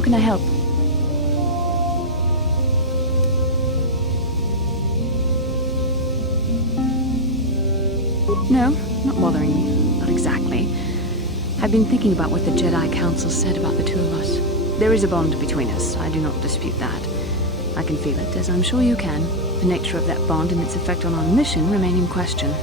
How can I help? No, not bothering me. Not exactly. I've been thinking about what the Jedi Council said about the two of us. There is a bond between us. I do not dispute that. I can feel it, as I'm sure you can. The nature of that bond and its effect on our mission remain in question.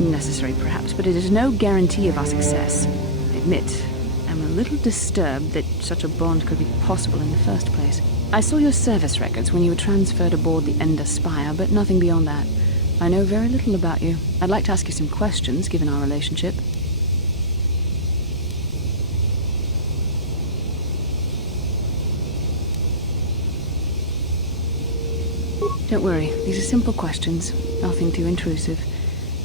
Necessary, perhaps, but it is no guarantee of our success. I admit, I'm a little disturbed that such a bond could be possible in the first place. I saw your service records when you were transferred aboard the Ender Spire, but nothing beyond that. I know very little about you. I'd like to ask you some questions, given our relationship. Don't worry, these are simple questions, nothing too intrusive.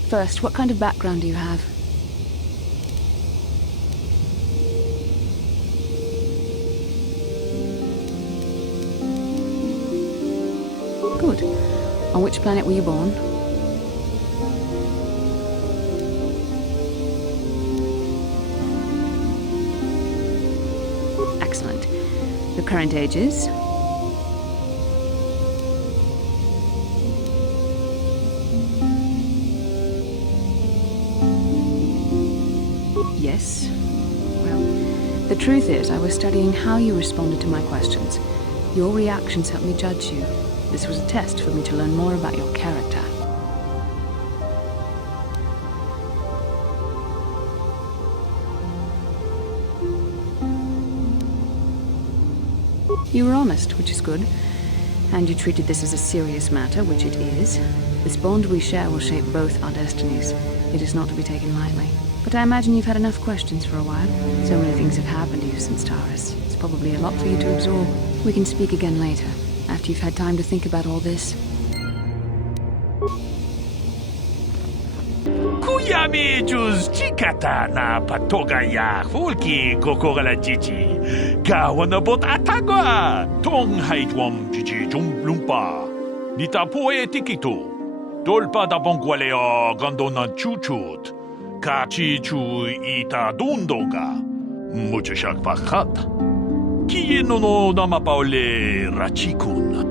First, what kind of background do you have? Good. On which planet were you born? Excellent. Your current age is? Yes. Well, the truth is, I was studying how you responded to my questions. Your reactions helped me judge you. This was a test for me to learn more about your character. You were honest, which is good. And you treated this as a serious matter, which it is. This bond we share will shape both our destinies. It is not to be taken lightly. But I imagine you've had enough questions for a while. So many things have happened to you since Taurus. It's probably a lot for you to absorb. We can speak again later, after you've had time to think about all this. Kuyami juz chikata na patogaya hulki kokogala chichi. Kawanabot atagwa. Tong haitwam chichi jumplumpa. Nitapoe tikito. Tolpa da bonkwaleo gandona chuchut. Kachi chu ita dundoga. Muchashak pakat. Kieno no namapaole rachikun.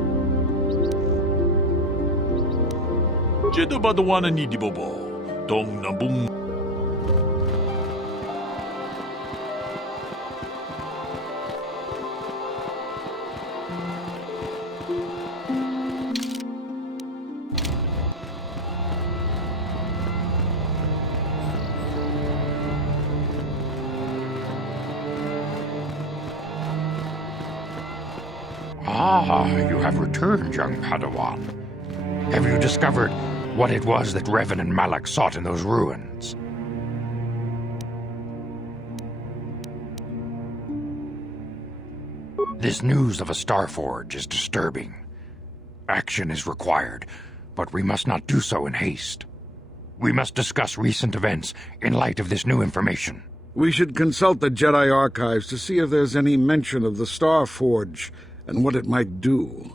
Jedubadwana ni dibobo. Dong nabung. Ah, you have returned, young Padawan. Have you discovered what it was that Revan and Malak sought in those ruins? This news of a Starforge is disturbing. Action is required, but we must not do so in haste. We must discuss recent events in light of this new information. We should consult the Jedi archives to see if there's any mention of the Starforge and what it might do.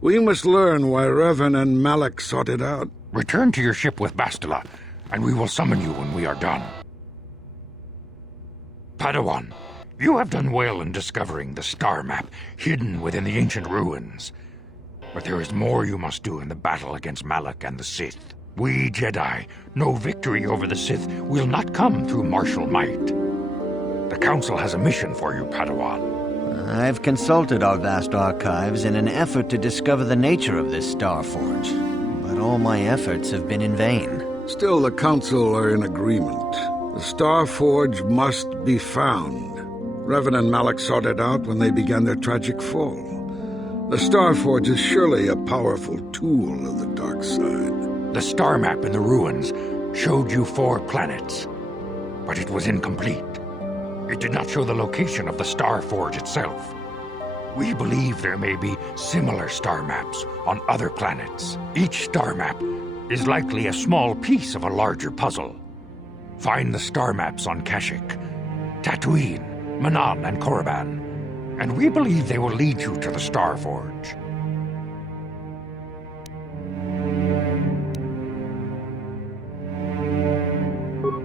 We must learn why Revan and Malak sought it out. Return to your ship with Bastila, and we will summon you when we are done. Padawan, you have done well in discovering the star map hidden within the ancient ruins. But there is more you must do in the battle against Malak and the Sith. We Jedi know victory over the Sith will not come through martial might. The Council has a mission for you, Padawan. I've consulted our vast archives in an effort to discover the nature of this Starforge, but all my efforts have been in vain. Still, the Council are in agreement. The Starforge must be found. Revan and Malak sought it out when they began their tragic fall. The Starforge is surely a powerful tool of the dark side. The star map in the ruins showed you 4 planets, but it was incomplete. It did not show the location of the Starforge itself. We believe there may be similar star maps on other planets. Each star map is likely a small piece of a larger puzzle. Find the star maps on Kashyyyk, Tatooine, Manan, and Korriban, and we believe they will lead you to the Star Forge.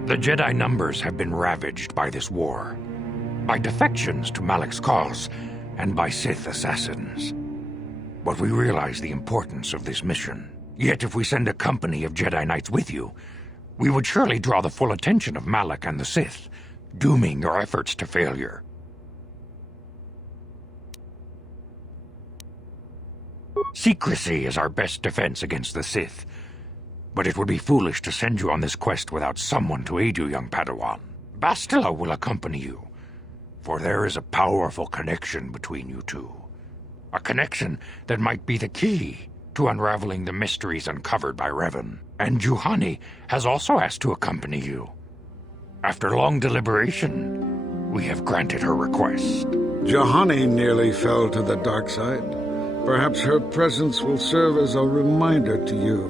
The Jedi numbers have been ravaged by this war, by defections to Malak's cause, and by Sith assassins. But we realize the importance of this mission. Yet if we send a company of Jedi Knights with you, we would surely draw the full attention of Malak and the Sith, dooming your efforts to failure. Secrecy is our best defense against the Sith, but it would be foolish to send you on this quest without someone to aid you, young Padawan. Bastila will accompany you, for there is a powerful connection between you two. A connection that might be the key to unraveling the mysteries uncovered by Revan. And Juhani has also asked to accompany you. After long deliberation, we have granted her request. Juhani nearly fell to the dark side. Perhaps her presence will serve as a reminder to you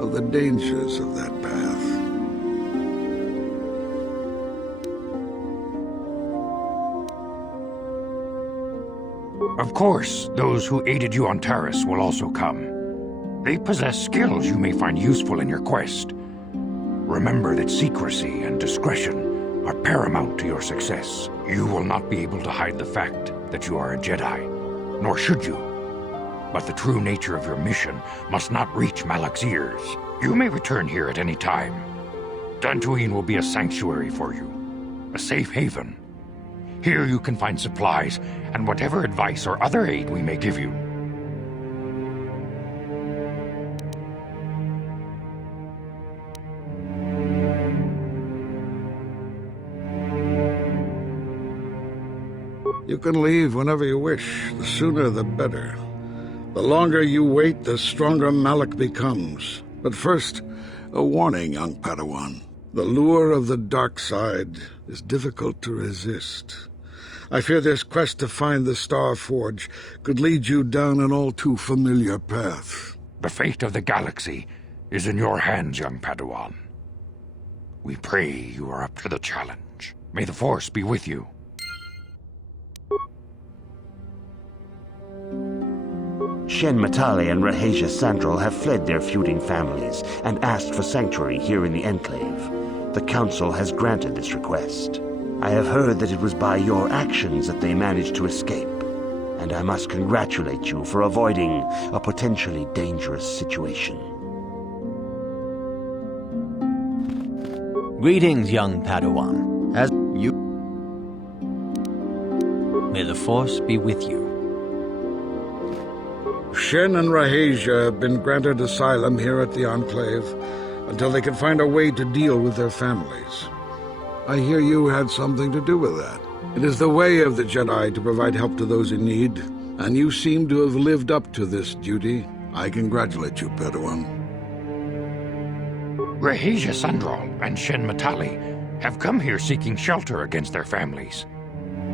of the dangers of that path. Of course, those who aided you on Taris will also come. They possess skills you may find useful in your quest. Remember that secrecy and discretion are paramount to your success. You will not be able to hide the fact that you are a Jedi, nor should you. But the true nature of your mission must not reach Malak's ears. You may return here at any time. Dantooine will be a sanctuary for you, a safe haven. Here you can find supplies and whatever advice or other aid we may give you. You can leave whenever you wish. The sooner the better. The longer you wait, the stronger Malak becomes. But first, a warning, young Padawan. The lure of the dark side is difficult to resist. I fear this quest to find the Star Forge could lead you down an all-too-familiar path. The fate of the galaxy is in your hands, young Padawan. We pray you are up to the challenge. May the Force be with you. Shen Matali and Rahesia Sandral have fled their feuding families and asked for sanctuary here in the Enclave. The Council has granted this request. I have heard that it was by your actions that they managed to escape, and I must congratulate you for avoiding a potentially dangerous situation. Greetings, young Padawan. As you... May the Force be with you. Shen and Rahesia have been granted asylum here at the Enclave until they can find a way to deal with their families. I hear you had something to do with that. It is the way of the Jedi to provide help to those in need, and you seem to have lived up to this duty. I congratulate you, Padawan. Rahesia Sandral and Shen Matali have come here seeking shelter against their families.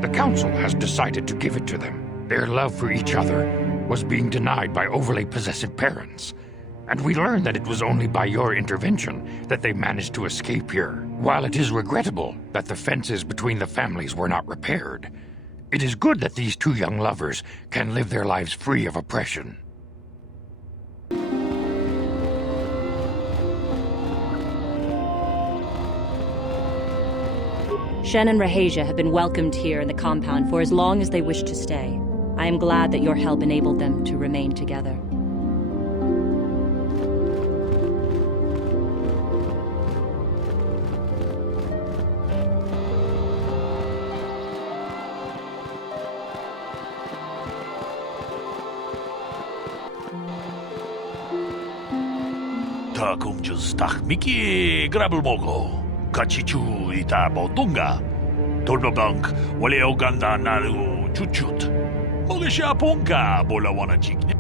The Council has decided to give it to them. Their love for each other was being denied by overly possessive parents, and we learned that it was only by your intervention that they managed to escape here. While it is regrettable that the fences between the families were not repaired, it is good that these two young lovers can live their lives free of oppression. Shen and Rahesia have been welcomed here in the compound for as long as they wish to stay. I am glad that your help enabled them to remain together. Ta kumjus tak miki grabul mogo. Kachichu ita botunga. Tolbabank wale oganda naru chuchut. Ogesha ponka bola wana chikne.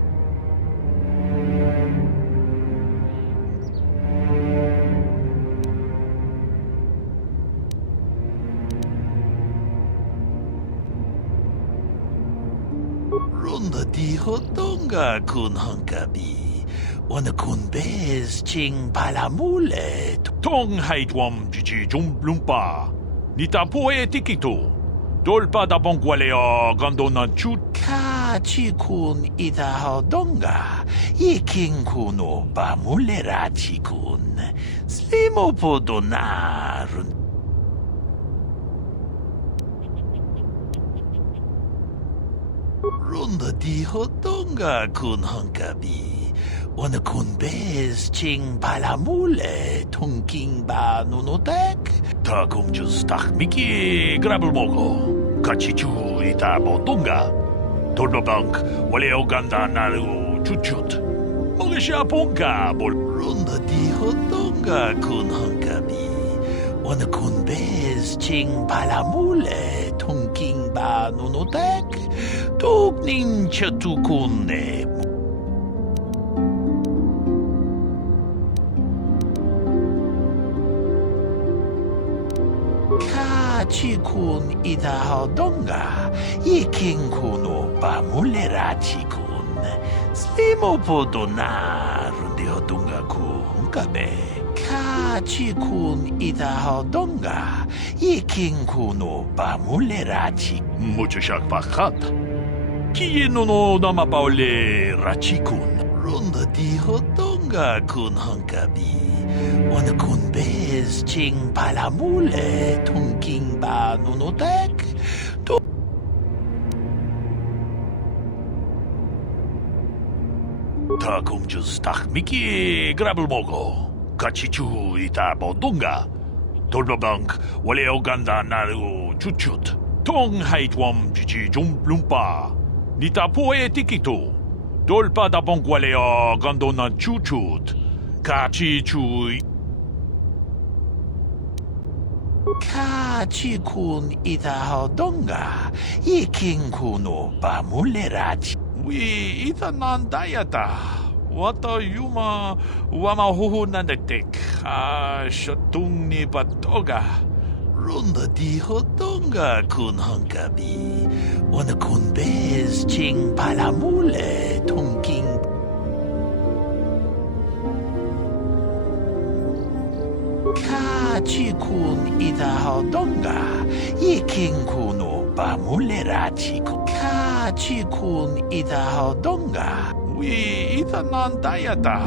Ronda di hotonga kun hankabi. Onakunbez ching palamule. Tong haitwam jiji jumblumpa. Nitapoe tikito. Dolpa da bongwaleo gandonan chut. Ka chikun ida hodonga. Yiking kuno bamulera chikun. Slimo podonar. Runda di hodonga kun hankabi. Ona kun bez ching palamule tunking ba nunotek. Ta kung jus tak miki grabel mogo. Kachichu ita botunga. Turbobank wale oganda naru chuchut. Mogisha punka bol. Runda di hodonga kun hankabi. Ona kun bez ching palamule tunking ba nunotek. Tuk nincha tukunne. Chikun ida hodonga, yiking kuno bamulera chikun. Slimo podonar de hodonga ku hunkabe. Ka chikun ida hodonga, yiking kuno bamulera chik. Mucho shak pakat. Kiye no nama paule rachikun. Runda di hodonga kun hunkabi. Ona kun bez ching palamule tunking ba nunotek. Ta kung jus tak miki grabel mogo. Kachichu ita bodunga. Turbobank wale oganda naru chuchut. Tong haitwam jiji jumblumpa. Nitapoe tikito. Dolpa da bongwaleo gandonan chuchut. Kachichu. Kachikun ida hodonga. Yiking kuno bamulerachi. We ita nandayata. Wata yuma wama huhu nandetek. Shotung ni patoga. Runda di hodonga kun hankabi. Ona kun bez ching palamule tunking. Chikun ida hodonga, yiking kuno bamulera chikun. Ka chikun ida hodonga. We ita nandayata.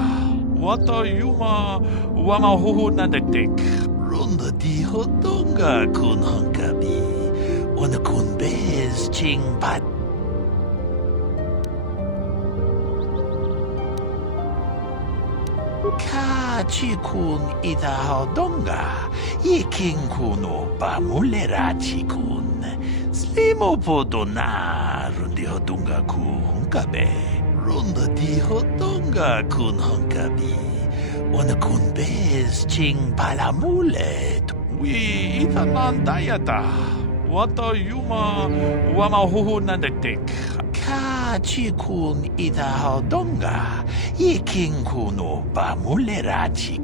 Wata yuma wama huhu nandetek. Runda di hodonga kun hankabi. Ona kun bez ching pat. Chikun ida hodonga, yiking kuno bamulera chikun. Slimo podonar di hodonga ku hunkabe. Runda di hodonga kun hunkabi. Ona kun bez ching palamule. We ita nandayata. Wata yuma wama huhu nandetek. Chikun ida hodonga, yiking kuno bamulerachi.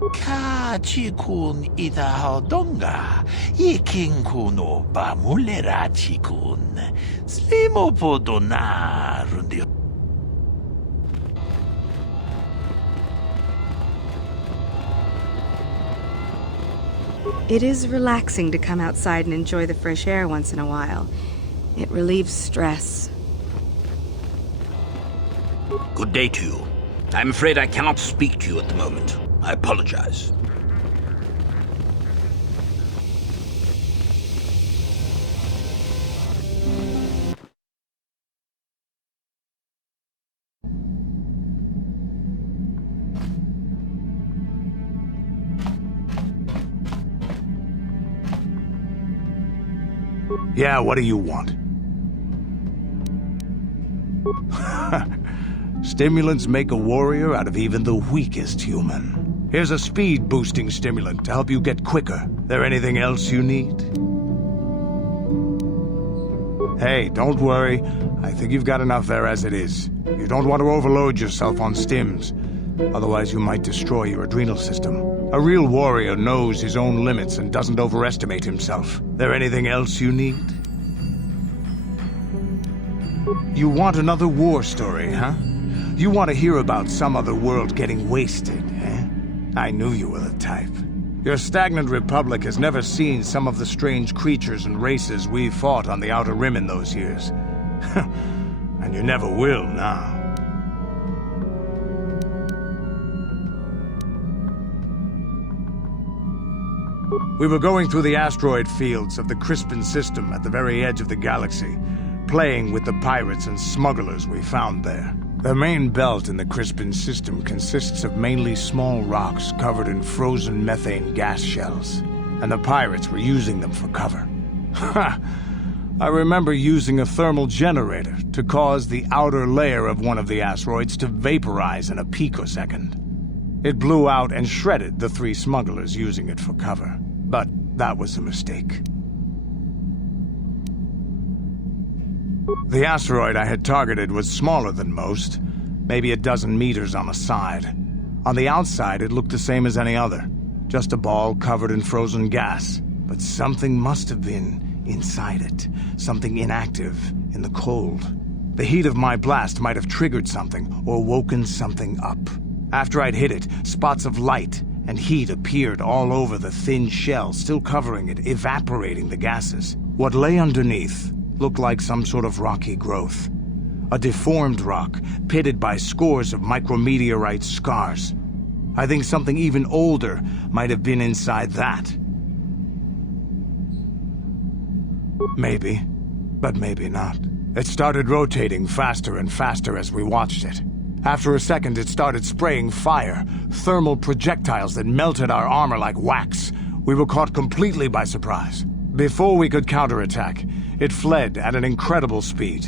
Ka chikun ida hodonga, yiking kuno bamulerachi kun. Slimo podonar di. It is relaxing to come outside and enjoy the fresh air once in a while. It relieves stress. Good day to you. I'm afraid I cannot speak to you at the moment. I apologize. Yeah, what do you want? Stimulants make a warrior out of even the weakest human. Here's a speed-boosting stimulant to help you get quicker. There anything else you need? Hey, don't worry. I think you've got enough there as it is. You don't want to overload yourself on stims. Otherwise, you might destroy your adrenal system. A real warrior knows his own limits and doesn't overestimate himself. There anything else you need? You want another war story, huh? You want to hear about some other world getting wasted, eh? I knew you were the type. Your stagnant republic has never seen some of the strange creatures and races we fought on the Outer Rim in those years. And you never will now. We were going through the asteroid fields of the Crispin system at the very edge of the galaxy, playing with the pirates and smugglers we found there. The main belt in the Crispin system consists of mainly small rocks covered in frozen methane gas shells, and the pirates were using them for cover. Ha! I remember using a thermal generator to cause the outer layer of one of the asteroids to vaporize in a picosecond. It blew out and shredded the 3 smugglers using it for cover, but that was a mistake. The asteroid I had targeted was smaller than most, maybe a dozen meters on a side. On the outside, it looked the same as any other, just a ball covered in frozen gas. But something must have been inside it, something inactive in the cold. The heat of my blast might have triggered something or woken something up. After I'd hit it, spots of light and heat appeared all over the thin shell, still covering it, evaporating the gases. What lay underneath looked like some sort of rocky growth. A deformed rock, pitted by scores of micrometeorite scars. I think something even older might have been inside that. Maybe, but maybe not. It started rotating faster and faster as we watched it. After a second, it started spraying fire, thermal projectiles that melted our armor like wax. We were caught completely by surprise. Before we could counterattack, it fled at an incredible speed.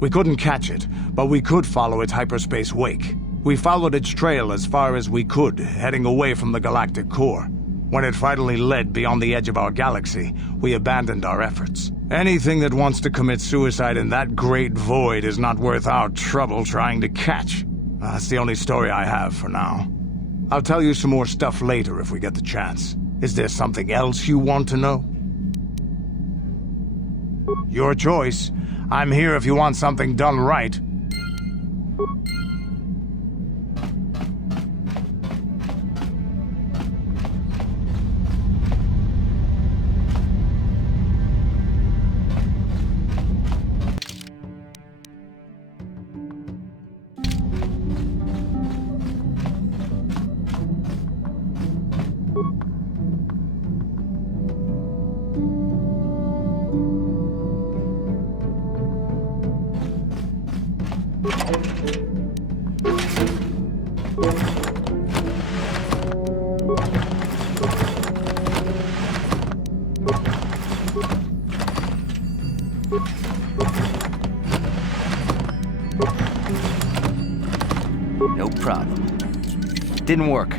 We couldn't catch it, but we could follow its hyperspace wake. We followed its trail as far as we could, heading away from the galactic core. When it finally led beyond the edge of our galaxy, we abandoned our efforts. Anything that wants to commit suicide in that great void is not worth our trouble trying to catch. That's the only story I have for now. I'll tell you some more stuff later if we get the chance. Is there something else you want to know? Your choice. I'm here if you want something done right. No problem. Didn't work.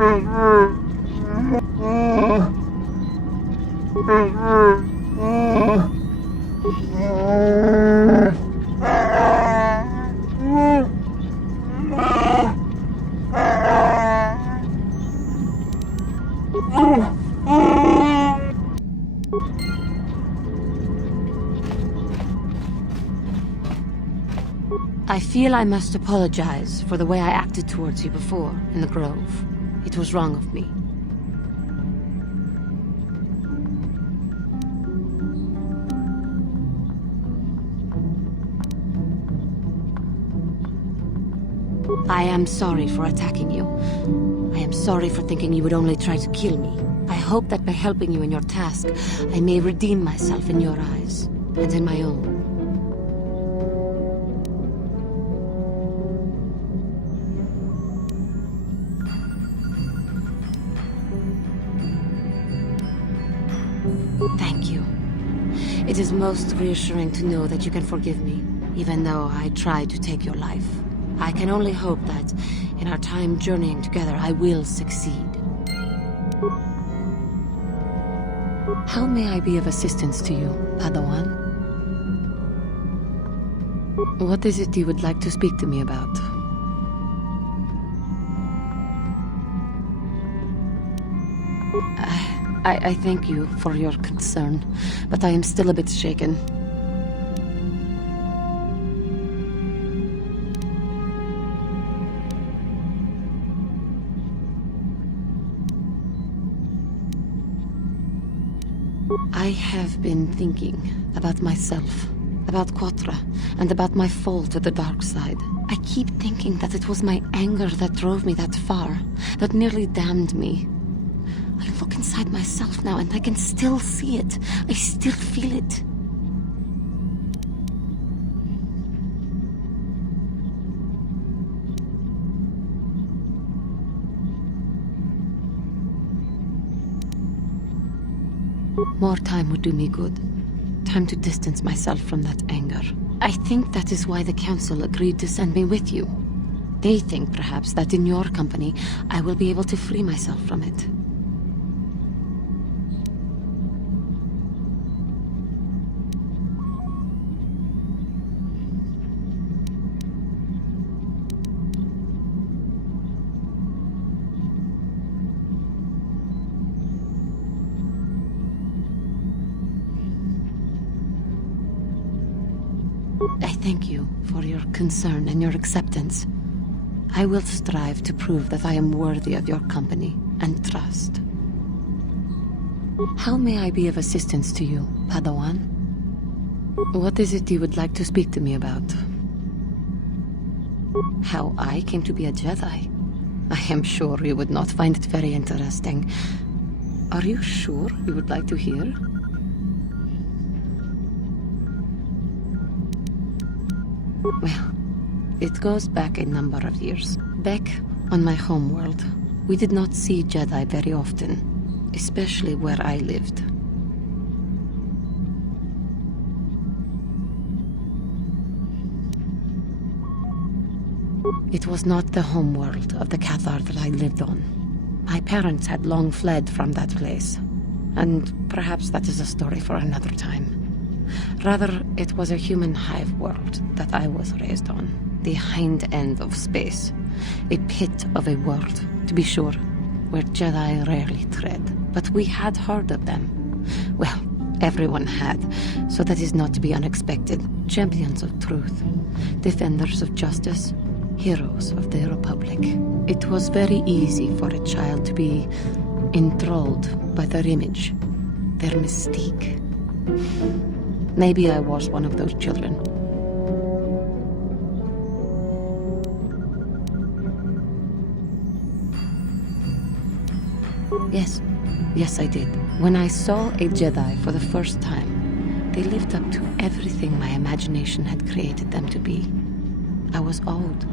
I feel I must apologize for the way I acted towards you before, in the Grove. It was wrong of me. I am sorry for attacking you. I am sorry for thinking you would only try to kill me. I hope that by helping you in your task, I may redeem myself in your eyes, and in my own. Thank you. It is most reassuring to know that you can forgive me, even though I tried to take your life. I can only hope that, in our time journeying together, I will succeed. How may I be of assistance to you, Padawan? What is it you would like to speak to me about? I thank you for your concern, but I am still a bit shaken. I have been thinking about myself, about Quatra, and about my fall to the dark side. I keep thinking that it was my anger that drove me that far, that nearly damned me. I look inside myself now and I can still see it. I still feel it. More time would do me good. Time to distance myself from that anger. I think that is why the Council agreed to send me with you. They think, perhaps, that in your company, I will be able to free myself from it. I thank you for your concern and your acceptance. I will strive to prove that I am worthy of your company and trust. How may I be of assistance to you, Padawan? What is it you would like to speak to me about? How I came to be a Jedi? I am sure you would not find it very interesting. Are you sure you would like to hear? Well, it goes back a number of years. Back on my homeworld, we did not see Jedi very often, especially where I lived. It was not the homeworld of the Cathar that I lived on. My parents had long fled from that place, and perhaps that is a story for another time. Rather, it was a human hive world that I was raised on. The hind end of space. A pit of a world, to be sure, where Jedi rarely tread. But we had heard of them. Well, everyone had, so that is not to be unexpected. Champions of truth, defenders of justice, heroes of the Republic. It was very easy for a child to be enthralled by their image, their mystique. Maybe I was one of those children. Yes, I did. When I saw a Jedi for the first time, they lived up to everything my imagination had created them to be. I was awed,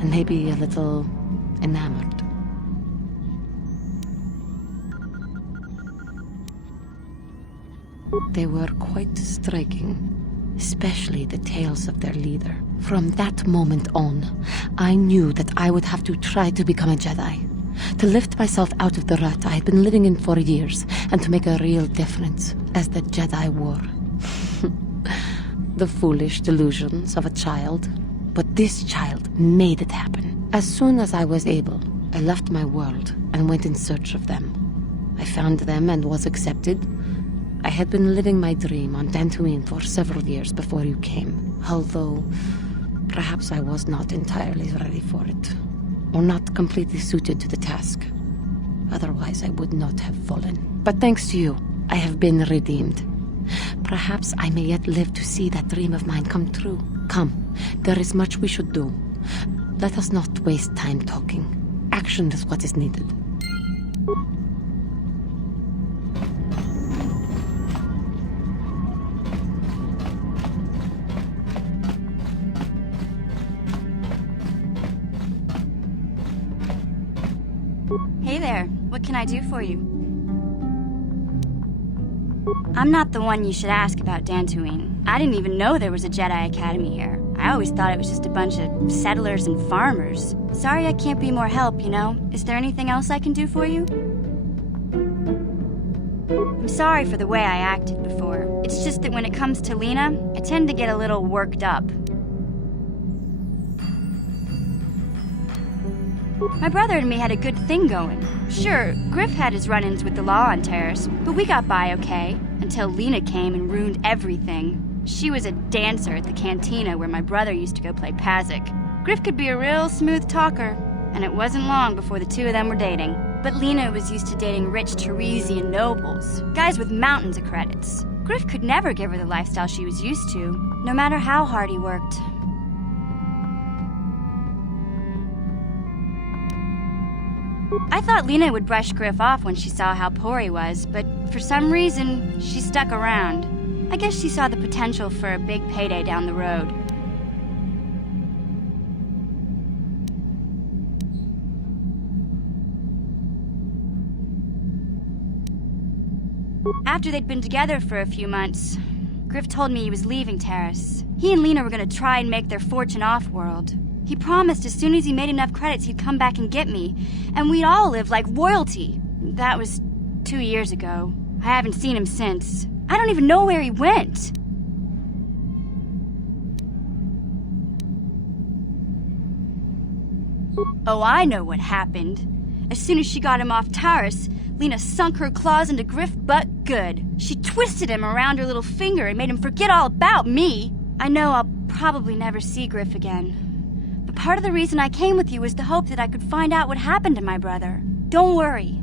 and maybe a little enamored. They were quite striking, especially the tales of their leader. From that moment on, I knew that I would have to try to become a Jedi. To lift myself out of the rut I had been living in for years, and to make a real difference, as the Jedi wore. The foolish delusions of a child. But this child made it happen. As soon as I was able, I left my world and went in search of them. I found them and was accepted. I had been living my dream on Dantooine for several years before you came, although perhaps I was not entirely ready for it, or not completely suited to the task. Otherwise, I would not have fallen. But thanks to you, I have been redeemed. Perhaps I may yet live to see that dream of mine come true. Come, there is much we should do. Let us not waste time talking. Action is what is needed. Hey there, what can I do for you? I'm not the one you should ask about Dantooine. I didn't even know there was a Jedi Academy here. I always thought it was just a bunch of settlers and farmers. Sorry I can't be more help, you know? Is there anything else I can do for you? I'm sorry for the way I acted before. It's just that when it comes to Lena, I tend to get a little worked up. My brother and me had a good thing going. Sure, Griff had his run-ins with the law on Terrace, but we got by okay, until Lena came and ruined everything. She was a dancer at the cantina where my brother used to go play Pazik. Griff could be a real smooth talker, and it wasn't long before the two of them were dating. But Lena was used to dating rich Teresian nobles, guys with mountains of credits. Griff could never give her the lifestyle she was used to, no matter how hard he worked. I thought Lena would brush Griff off when she saw how poor he was, but for some reason, she stuck around. I guess she saw the potential for a big payday down the road. After they'd been together for a few months, Griff told me he was leaving Terrace. He and Lena were going to try and make their fortune off-world. He promised as soon as he made enough credits he'd come back and get me, and we'd all live like royalty. That was 2 years ago. I haven't seen him since. I don't even know where he went. Oh, I know what happened. As soon as she got him off Taurus, Lena sunk her claws into Griff but good. She twisted him around her little finger and made him forget all about me. I know I'll probably never see Griff again. But part of the reason I came with you was the hope that I could find out what happened to my brother. Don't worry.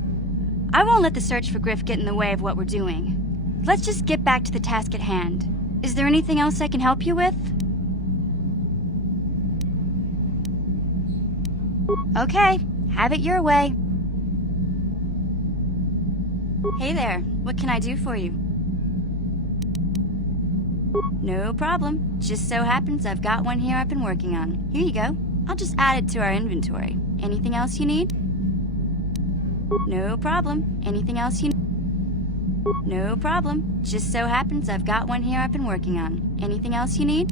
I won't let the search for Griff get in the way of what we're doing. Let's just get back to the task at hand. Is there anything else I can help you with? Okay, have it your way. Hey there, what can I do for you? No problem. Just so happens I've got one here I've been working on. Here you go. I'll just add it to our inventory. Anything else you need? No problem. Anything else you need? No problem. Just so happens I've got one here I've been working on. Anything else you need?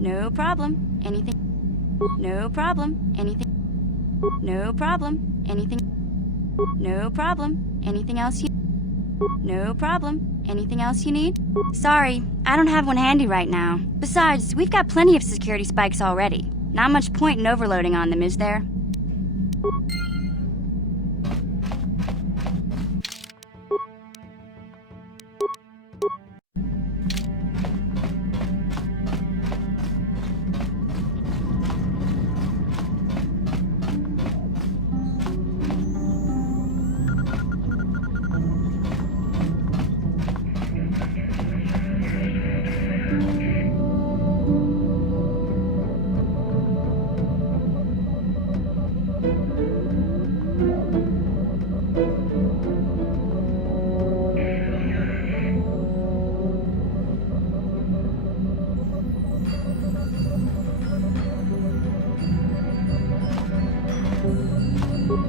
No problem. Anything? No problem. Anything? No problem. Anything? No problem. Anything else you? No problem. Anything else you need? Sorry, I don't have one handy right now. Besides, we've got plenty of security spikes already. Not much point in overloading on them, is there?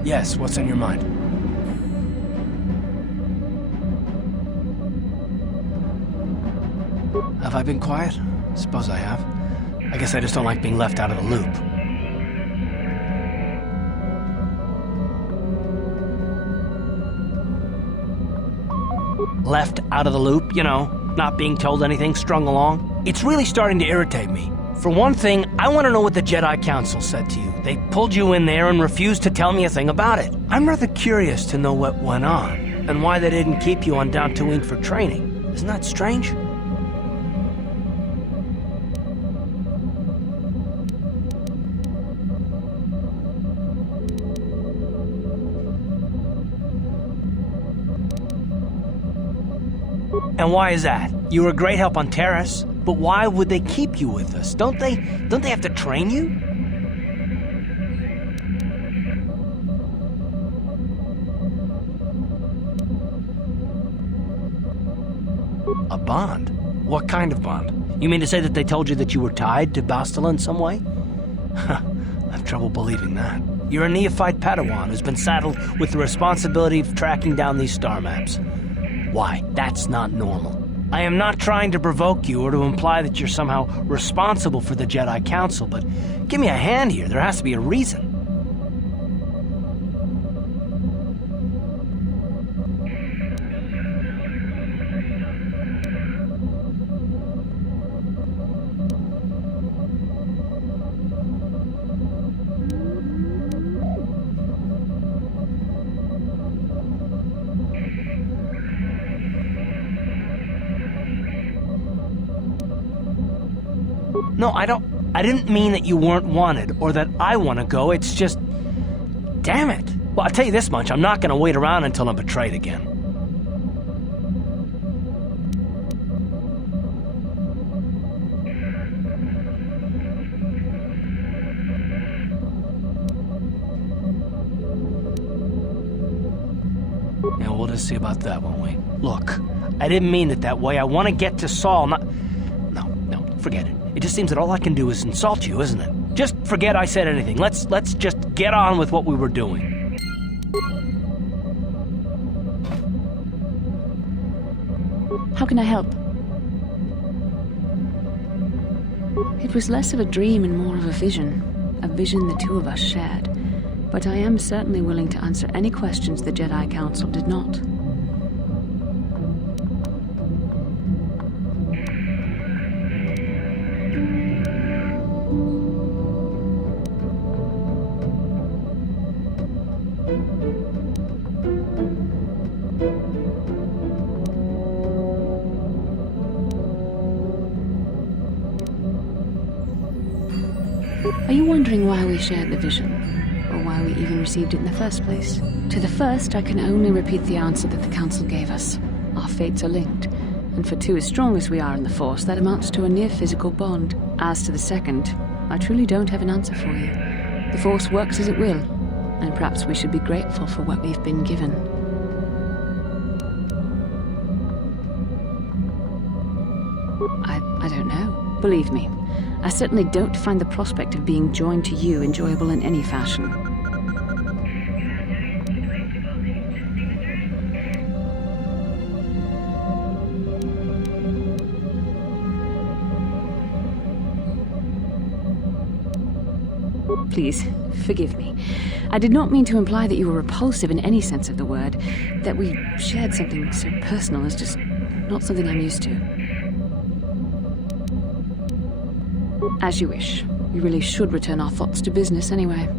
Yes, what's on your mind? Have I been quiet? Suppose I have. I guess I just don't like being left out of the loop. left out of the loop, you know, not being told anything, strung along. It's really starting to irritate me. For one thing, I want to know what the Jedi Council said to you. They pulled you in there and refused to tell me a thing about it. I'm rather curious to know what went on, and why they didn't keep you on Dantooine for training. Isn't that strange? And why is that? You were a great help on Terrace, but why would they keep you with us? Don't they have to train you? A bond? What kind of bond? You mean to say that they told you that you were tied to Bastila in some way? I have trouble believing that. You're a neophyte Padawan who's been saddled with the responsibility of tracking down these star maps. Why? That's not normal. I am not trying to provoke you or to imply that you're somehow responsible for the Jedi Council, but give me a hand here. There has to be a reason. No, I didn't mean that you weren't wanted, or that I want to go, it's just... Damn it! Well, I'll tell you this much, I'm not gonna wait around until I'm betrayed again. Yeah, we'll just see about that, won't we? Look, I didn't mean it that way, I want to get to Saul, not... No, forget it. It just seems that all I can do is insult you, isn't it? Just forget I said anything. Let's just get on with what we were doing. How can I help? It was less of a dream and more of a vision the two of us shared. But I am certainly willing to answer any questions the Jedi Council did not. Are you wondering why we shared the vision? Or why we even received it in the first place? To the first, I can only repeat the answer that the Council gave us. Our fates are linked, and for two as strong as we are in the Force, that amounts to a near-physical bond. As to the second, I truly don't have an answer for you. The Force works as it will, and perhaps we should be grateful for what we've been given. I don't know. Believe me, I certainly don't find the prospect of being joined to you enjoyable in any fashion. Please, forgive me. I did not mean to imply that you were repulsive in any sense of the word. That we shared something so personal is just not something I'm used to. As you wish. We really should return our thoughts to business anyway.